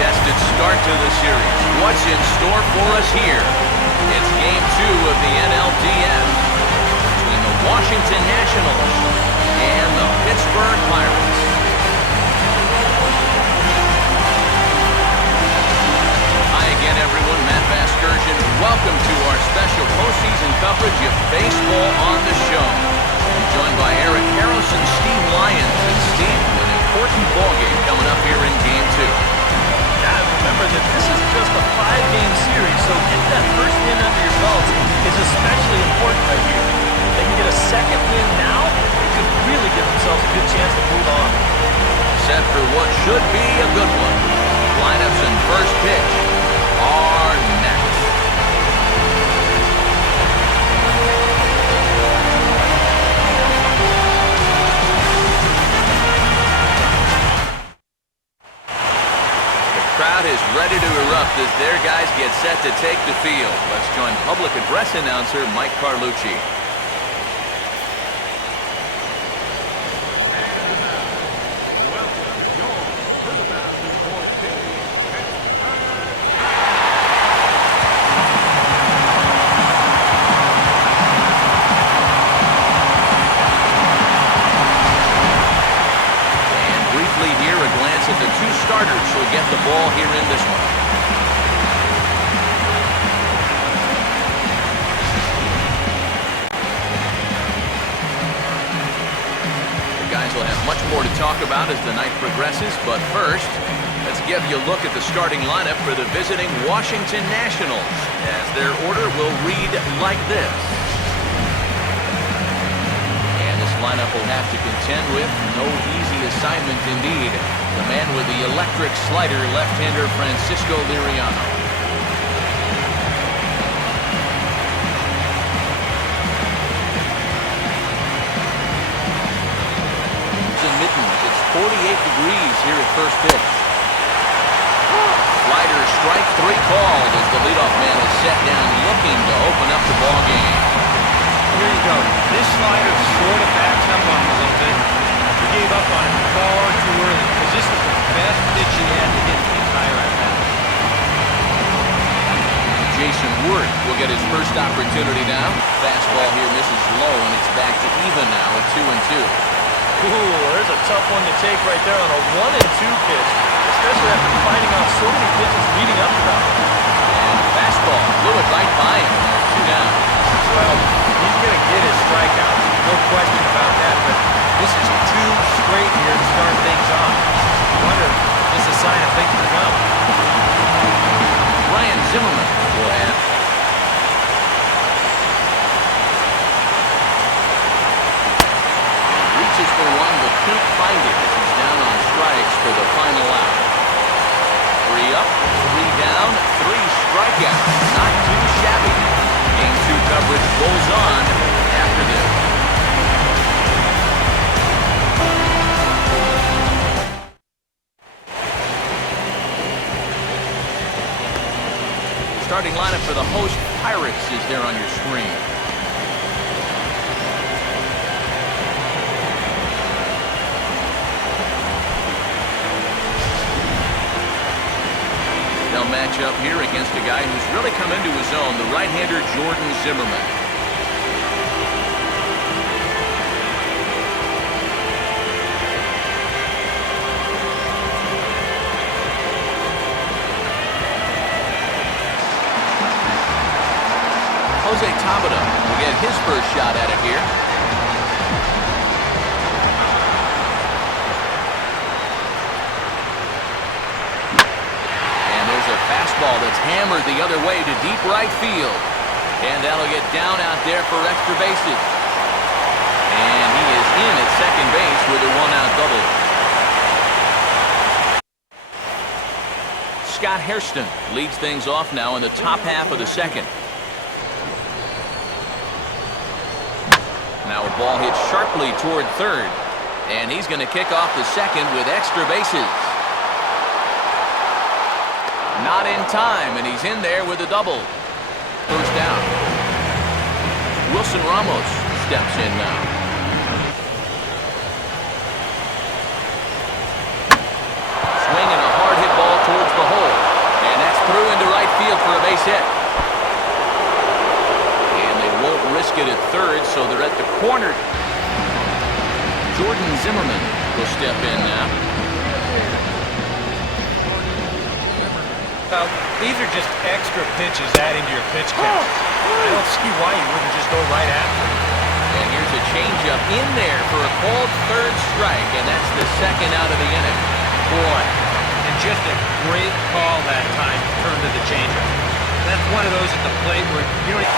contested start to the series. What's in store for us here? It's Game 2 of the NLDS between the Washington Nationals and the Pittsburgh Pirates. Hi again, everyone. Matt Vasgersian. Welcome to our special postseason coverage of baseball on the show. I'm joined by Eric Harris and Steve Lyons. And Steve, an important ballgame coming up here in Game 2. Yeah, remember that this is just a 5-game series, so getting that first win under your belts is especially important right here. If they can get a second win now, they could really give themselves a good chance to move on. Set for what should be a good one. Lineups and first pitch are next. The crowd is ready to erupt as their guys get set to take the field. Let's join public address announcer Mike Carlucci. The two starters will get the ball here in this one. The guys will have much more to talk about as the night progresses, but first, let's give you a look at the starting lineup for the visiting Washington Nationals, as their order will read like this. Lineup will have to contend with no easy assignment indeed. The man with the electric slider, left-hander Francisco Liriano. In mittens, it's 48 degrees here at first pitch. Slider strike 3 called as the leadoff man is set down looking to open up the ball game. Here you go. This slider sort of backs up on him a little bit. He gave up on him far too early because this was the best pitch he had to hit the entire at-bat. Jason Ward will get his first opportunity now. Fastball here misses low, and it's back to even now at 2-2. Ooh, there's a tough one to take right there on a 1-2 pitch, especially after finding out so many pitches leading up to that. And fastball blew it right by him. 2 down. Well, he's going to get his strikeouts, no question about that, but this is 2 straight here to start things off. I wonder if this is a sign of things to come. Ryan Zimmerman will have. He reaches for one, but can't find it as he's down on strikes for the final out. 3 up, 3 down, 3 strikeouts. Not too shabby. Game 2 coverage goes on after this. Starting lineup for the host Pirates is there on your screen. They'll match up here against a guy who's really come into his own, the right-hander Jordan Zimmerman. Jose Tabata will get his first shot at it here. Fastball that's hammered the other way to deep right field. And that'll get down out there for extra bases. And he is in at second base with a 1-out double. Scott Hairston leads things off now in the top half of the second. Now a ball hit sharply toward third. And he's going to kick off the second with extra bases. Not in time, and he's in there with a double. First down. Wilson Ramos steps in now. Swinging a hard hit ball towards the hole. so they're at the corner. Jordan Zimmerman will step in now. These are just extra pitches adding to your pitch count. I don't see why you wouldn't just go right after it. And here's a changeup in there for a called third strike, and that's the second out of the inning. Boy, and just a great call that time to turn to the changeup. That's one of those at the plate where you don't...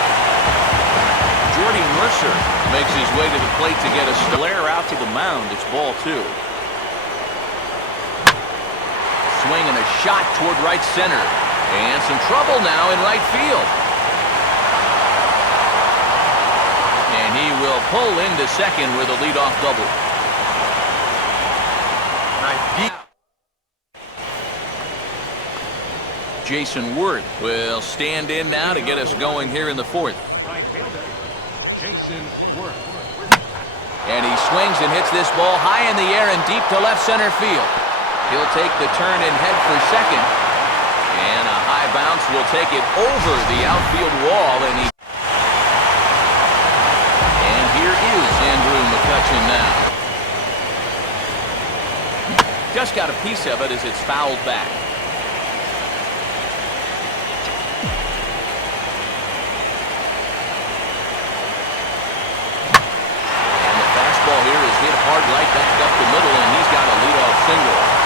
Jordy Mercer makes his way to the plate to get a Blair out to the mound. It's ball 2. Swing and a shot toward right center. And some trouble now in right field. And he will pull into second with a leadoff double. Jason Worth will stand in now to get us going here in the 4th. Right fielder, Jason Worth. And he swings and hits this ball high in the air and deep to left center field. He'll take the turn and head for second. And a high bounce will take it over the outfield wall. And here is Andrew McCutchen now. Just got a piece of it as it's fouled back. And the fastball here is hit hard right back up the middle, and he's got a leadoff single.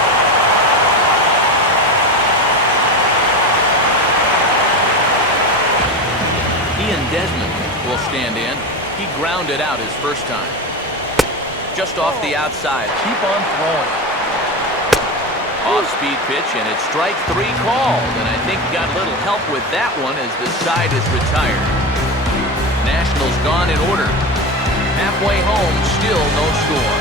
Ian Desmond will stand in. He grounded out his first time. Just off the outside. Keep on throwing. Off-speed pitch, and it's strike 3 called. And I think he got a little help with that one as the side is retired. Nationals gone in order. Halfway home, still no score.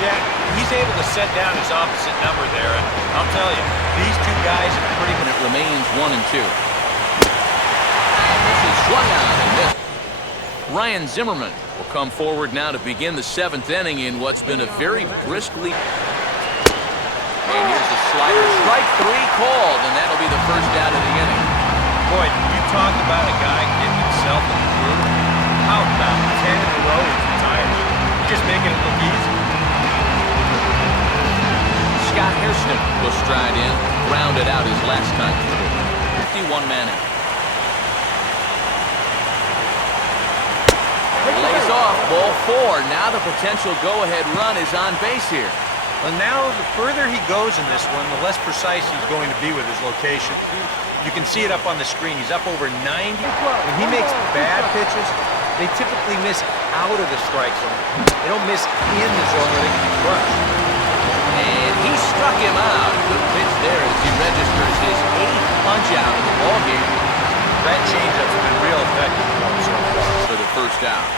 Yeah, he's able to set down his opposite number there, and I'll tell you, these two guys are pretty good. It remains 1-2. This is swung on and missed. Ryan Zimmerman will come forward now to begin the 7th inning in what's been a very briskly. And here's a slider. Strike 3 called, and that'll be the first out of the inning. Boy, you talk about a guy getting himself in the groove. How about 10 in a row he's retired? You're just making it look easy. Scott Hairston will stride in, grounded out his last time. 51-man out. Lays off, ball 4. Now the potential go-ahead run is on base here. Well, now the further he goes in this one, the less precise he's going to be with his location. You can see it up on the screen. He's up over 90. When he makes bad pitches, they typically miss out of the strike zone. They don't miss in the zone where they can be crushed. And he struck him out. Good pitch there as he registers his 8th punch out of the ballgame. That changeup's been real effective for him so far. For the first out.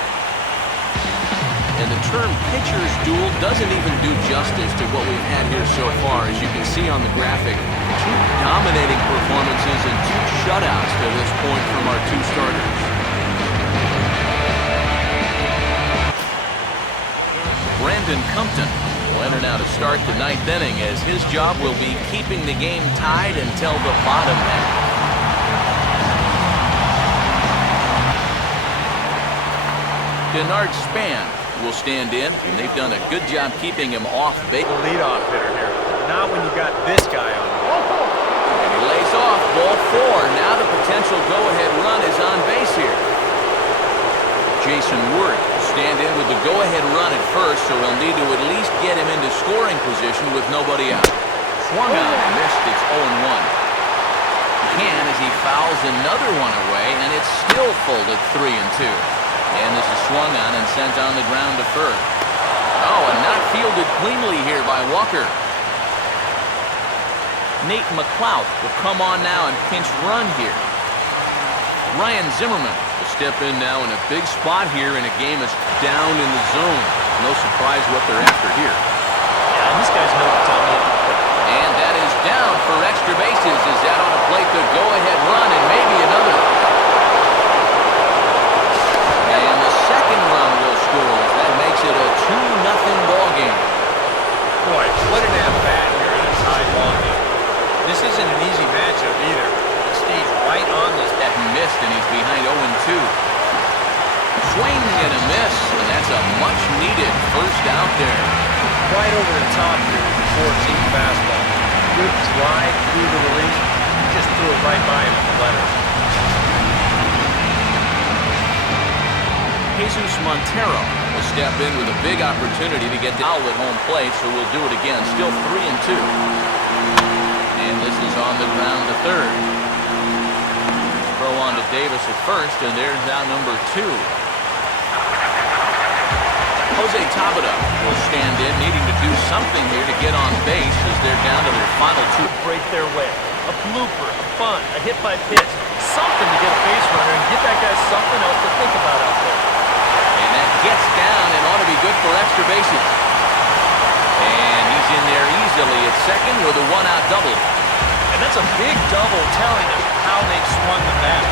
And the term pitcher's duel doesn't even do justice to what we've had here so far. As you can see on the graphic, 2 dominating performances and 2 shutouts to this point from our 2 starters. Brandon Compton will enter now to start the 9th inning, as his job will be keeping the game tied until the bottom half. Denard Span will stand in, and they've done a good job keeping him off base. The leadoff hitter here. Not when you got this guy on. And he lays off, ball 4. Now the potential go-ahead run is on base here. Jason Worth will stand in with the go-ahead run at first, so he'll need to at least get him into scoring position with nobody out. Swung on and missed. It's 0-1. He can as he fouls another one away, and it's still folded 3-2. And this is swung on and sent on the ground to first. Oh, and not fielded cleanly here by Walker. Nate McLeod will come on now and pinch run here. Ryan Zimmerman will step in now in a big spot here in a game that's down in the zone. No surprise what they're after here. Yeah, these guys know what time. And that is down for extra bases. Is that on a plate to go-ahead run and maybe another? And the second run will score. That makes it a 2-0 ball game. Boy, what an at-bat here in a tie ball game. This isn't an easy matchup either. He stays right on this. That missed, and and a miss, and that's a much-needed first out there. Right over the top here with the four-seam fastball. Good drive through the release. Just threw it right by him in the letter. Jesus Montero will step in with a big opportunity to get the foul at home plate, so we'll do it again. Still 3-2. And this is on the ground to third. Throw on to Davis at first, and there's out number 2. Jose Tabata will stand in, needing to do something here to get on base as they're down to their final 2. Break their way. A blooper, a bunt, a hit by pitch. Something to get a base runner and give that guy something else to think about out there. And that gets down and ought to be good for extra bases. And he's in there easily at second with a one-out double. And that's a big double telling them how they've swung the bat.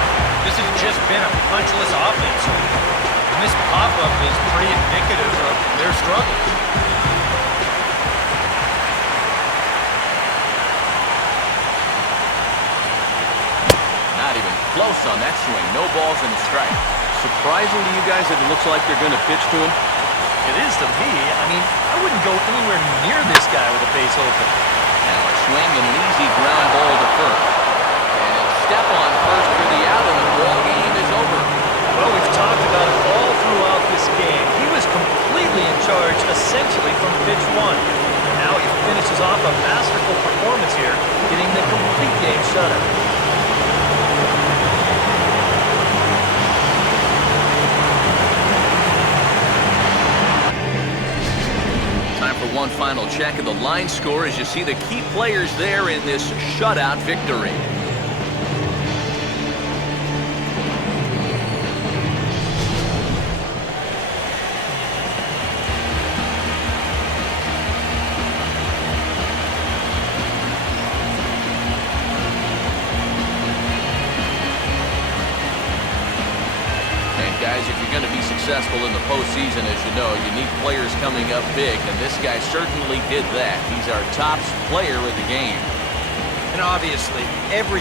This has just been a punchless offense. And this pop-up is pretty indicative of their struggles. Not even close on that swing. No balls and a strike. Surprising to you guys that it looks like they're going to pitch to him? It is to me. I mean, I wouldn't go anywhere near this guy with a base open. Now a swing and an easy ground ball to first. And he'll step on first for the out, and the ball game is over. Well, we've talked about it all throughout this game. He was completely in charge, essentially, from pitch 1. And now he finishes off a masterful performance here, getting the complete game shutout. For one final check of the line score as you see the key players there in this shutout victory. Guys, if you're going to be successful in the postseason, as you know, you need players coming up big, and this guy certainly did that. He's our top player of the game. And obviously, every